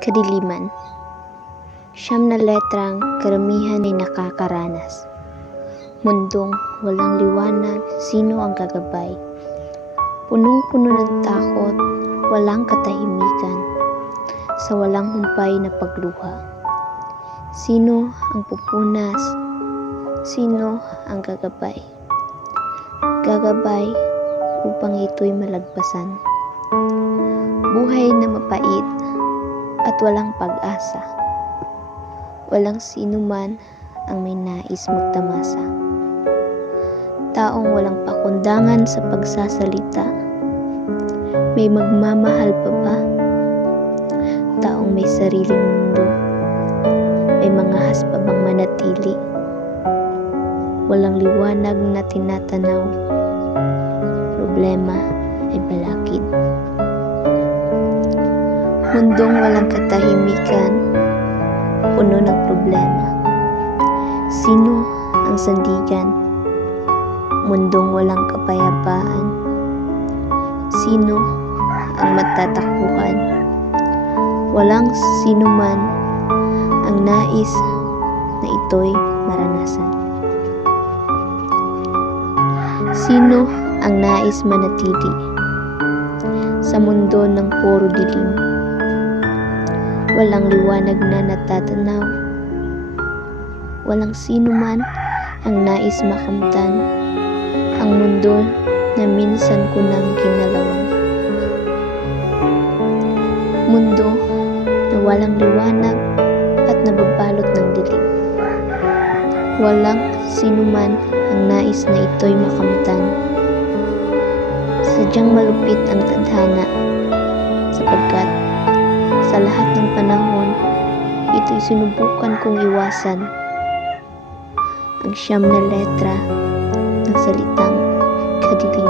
Kadiliman. Siyam na letrang karamihan ay nakakaranas. Mundong walang liwanag, sino ang gagabay? Punong-puno ng takot, walang katahimikan. Sa walang humpay na pagluha. Sino ang pupunas? Sino ang gagabay? Gagabay upang ito'y malagpasan. Buhay na mapait at walang pag-asa. Walang sino man ang may nais magtamasa. Taong walang pakundangan sa pagsasalita. May magmamahal pa ba? Taong may sariling mundo. May mga haspa bang manatili? Walang liwanag na tinatanaw. Problema ay balakid. Mundong walang katahimikan, puno ng problema. Sino ang sandigan? Mundong walang kapayapaan. Sino ang matatakbuhan? Walang sino man ang nais na ito'y maranasan. Sino ang nais manatili sa mundo ng puro dilim? Walang liwanag na natatanaw. Walang sino man ang nais makamtan ang mundo na minsan ko nang ginalawan. Mundo na walang liwanag at nababalot ng dilim. Walang sino man ang nais na ito'y makamtan. Sadyang malupit ang tadhana sapagkat sa lahat ng panahon, ito'y sinubukan kong iwasan. Ang siyam na letra ng salitang kadiliman.